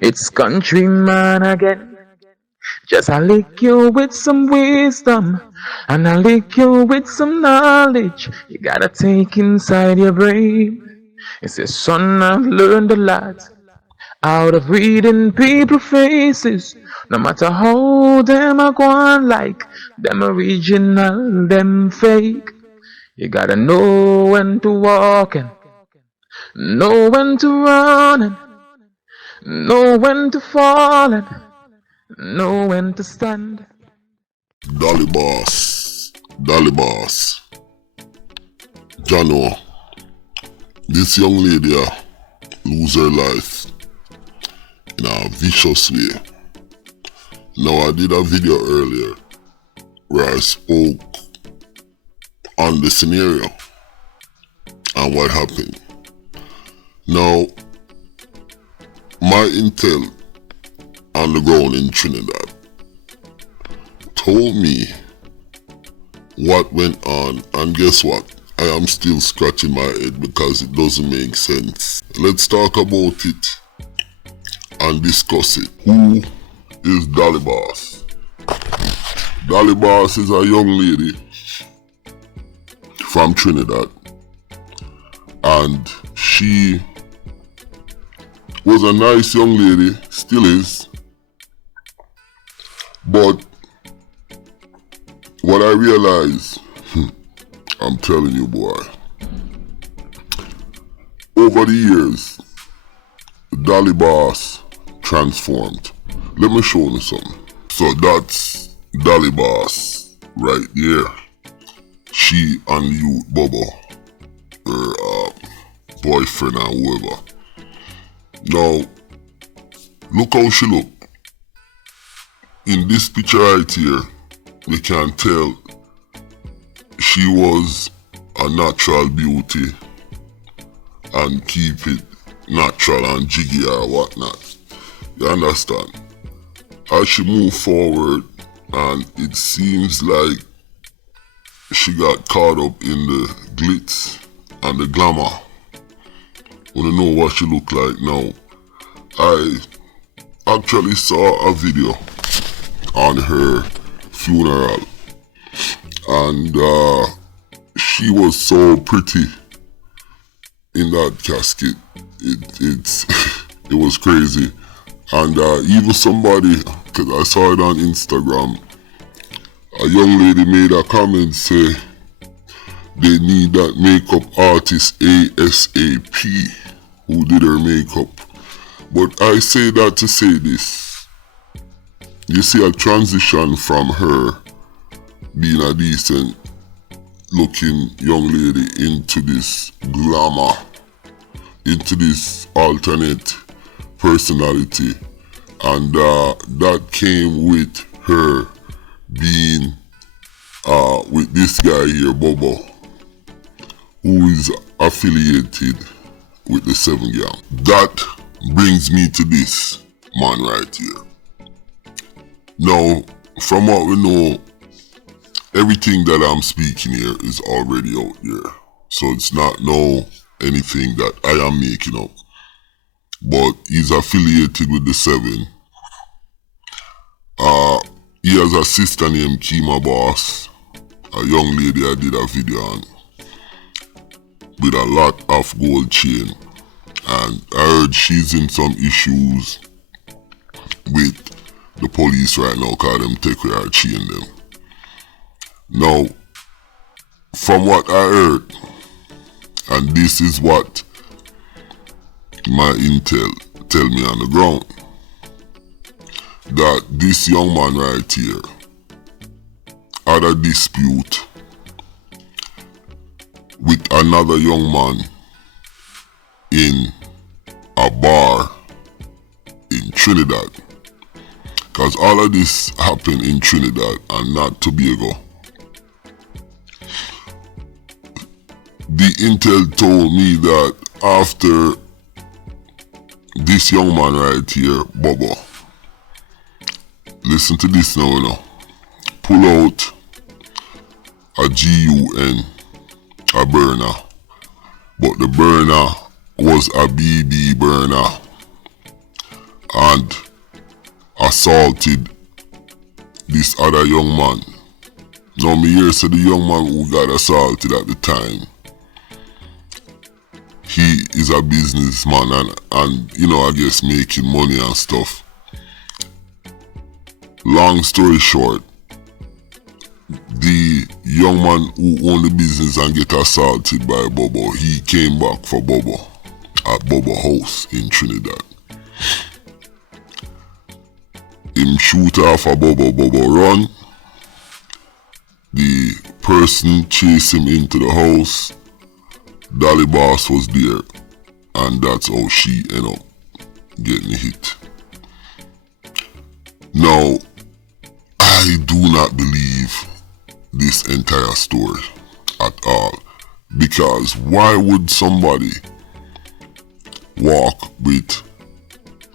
It's countryman again. Just I lick you with some wisdom, and I lick you with some knowledge. You gotta take inside your brain. It says, son, I've learned a lot out of reading people faces. No matter how them a go on like them original, them fake. You gotta know when to walk and know when to run and know when to fall and know when to stand. Dolly Boss, Dolly Boss, Jano, this young lady lose her life in a vicious way. Now I did a video earlier where I spoke on the scenario and what happened. Now, my intel on the ground in Trinidad told me what went on, and guess what? I am still scratching my head because it doesn't make sense. Let's talk about it and discuss it. Who is Dolly Boss? Dolly Boss is a young lady from Trinidad, and she was a nice young lady, still is, but what I realized, I'm telling you, boy, over the years, Dolly Boss transformed. Let me show you something. So that's Dolly Boss right there. She and you, Bubba, her boyfriend or whoever. Now, look how she look. In this picture right here, we can tell she was a natural beauty and keep it natural and jiggy or whatnot. You understand? As she moved forward, and it seems like she got caught up in the glitz and the glamour. Wanna know what she look like now? I actually saw a video on her funeral, and she was so pretty in that casket. It was crazy. And even somebody, because I saw it on Instagram, a young lady made a comment say they need that makeup artist ASAP who did her makeup. But I say that to say this. You see a transition from her being a decent looking young lady into this glamour, into this alternate personality, and that came with her being with this guy here, Bobo, who is affiliated with the 7 Gang. That brings me to this man right here. Now, from what we know, everything that I'm speaking here is already out there. So it's not anything that I am making up. But he's affiliated with the 7. He has a sister named Kima Boss, a young lady I did a video on, with a lot of gold chain. And I heard she's in some issues with the police right now because them take away her chain them. Now, from what I heard, and this is what my intel tell me on the ground, that this young man right here had a dispute with another young man in a bar in Trinidad. Because all of this happened in Trinidad and not Tobago. The intel told me that after this young man right here, Bobo, listen to this now, you know, pull out a GUN, a burner, but the burner was a BB burner, and assaulted this other young man. Now me hear say the young man who got assaulted at the time, he is a businessman and you know, I guess making money and stuff. Long story short, the young man who owned the business and get assaulted by Bobo, he came back for Bobo at Bobo house in Trinidad. Him shoot off a Bobo, Bobo run. The person chased him into the house. Dolly Boss was there, and that's how she ended up getting hit. Now, I do not believe this entire story at all, because why would somebody walk with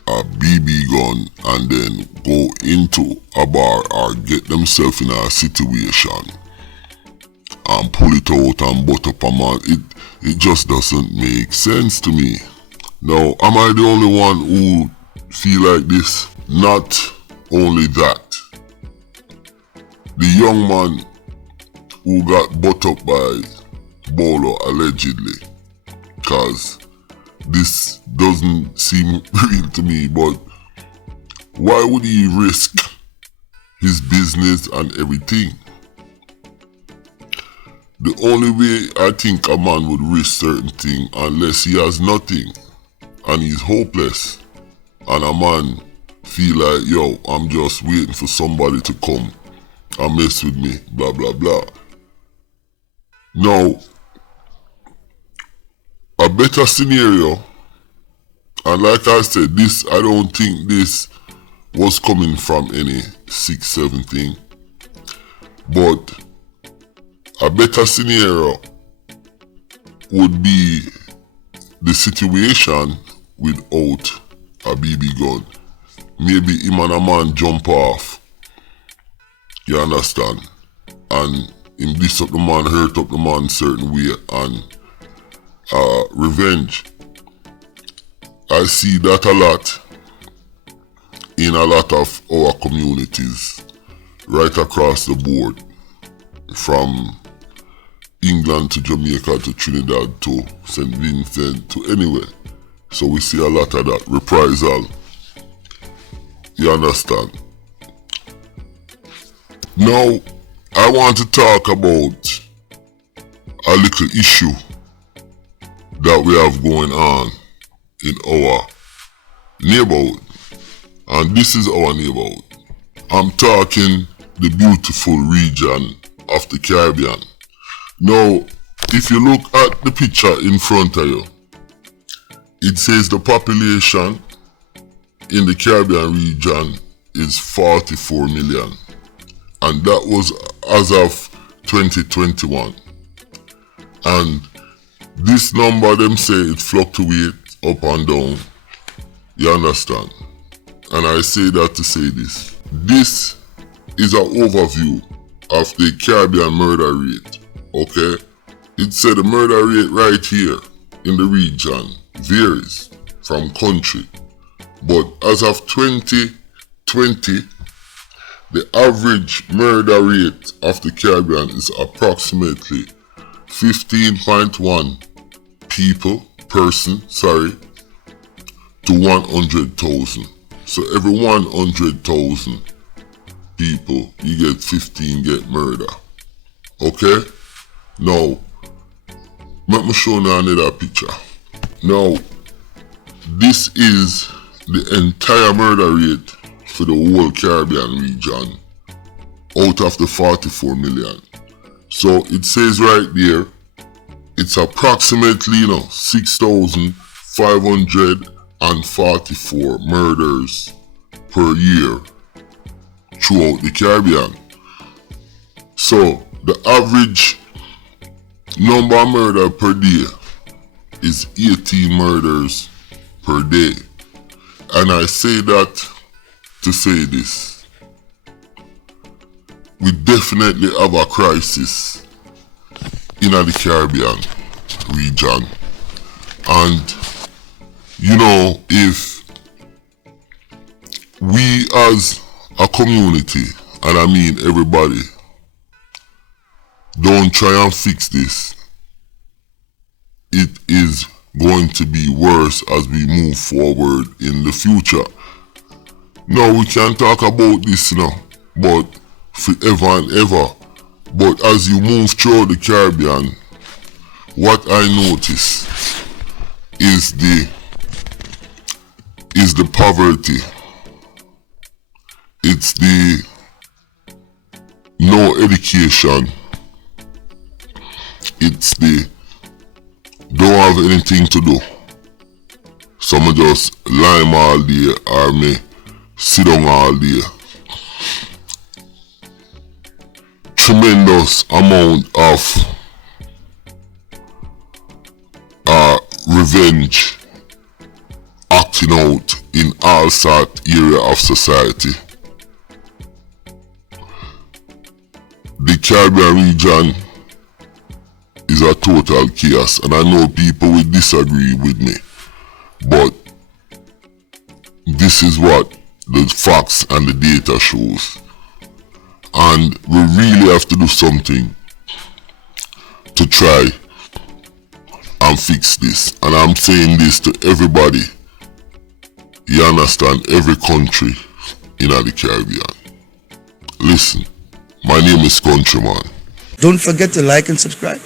a BB gun and then go into a bar or get themselves in a situation and pull it out and butt up a man? It just doesn't make sense to me. Now, am I the only one who feel like this? Not only that, the young man who got butt up by Bolo allegedly, cause this doesn't seem real to me, but why would he risk his business and everything? The only way I think a man would risk certain things unless he has nothing and he's hopeless, and a man feel like, yo, I'm just waiting for somebody to come and mess with me, blah blah blah. Now, a better scenario, and like I said, this, I don't think this was coming from any 6-7 thing, but a better scenario would be the situation without a BB gun. Maybe him and a man jump off, you understand, and him diss up the man, hurt up the man certain way, and revenge. I see that a lot in a lot of our communities right across the board, from England to Jamaica to Trinidad to St. Vincent to anywhere. So we see a lot of that reprisal. You understand? Now, I want to talk about a little issue that we have going on in our neighborhood. And this is our neighborhood. I'm talking the beautiful region of the Caribbean. Now, if you look at the picture in front of you, it says the population in the Caribbean region is 44 million. And that was as of 2021. And this number, them say it fluctuates up and down. You understand? And I say that to say this. This is an overview of the Caribbean murder rate. Okay? It said the murder rate right here in the region varies from country. But as of 2020, the average murder rate of the Caribbean is approximately 15.1 person, to 100,000. So every 100,000 people, you get 15 get murder. Okay? Now, let me show you another picture. Now, this is the entire murder rate for the whole Caribbean region out of the 44 million. So it says right there, it's approximately 6,544 murders per year throughout the Caribbean. So the average number of murder per day is 18 murders per day. And I say that to say this. We definitely have a crisis in the Caribbean region. And if we as a community, and I mean everybody, don't try and fix this. It is going to be worse as we move forward in the future. Now we can talk about this now, but forever and ever. But as you move through the Caribbean, what I notice is the poverty. It's the no education. It's the don't have anything to do. Some just lime all day or me sit down all day. Tremendous amount of revenge acting out in all sort area of society. The Caribbean region is a total chaos, and I know people will disagree with me, but this is what the facts and the data shows, and we really have to do something to try and fix this. And I'm saying this to everybody, you understand, every country in the Caribbean. Listen, my name is Countryman. Don't forget to like and subscribe.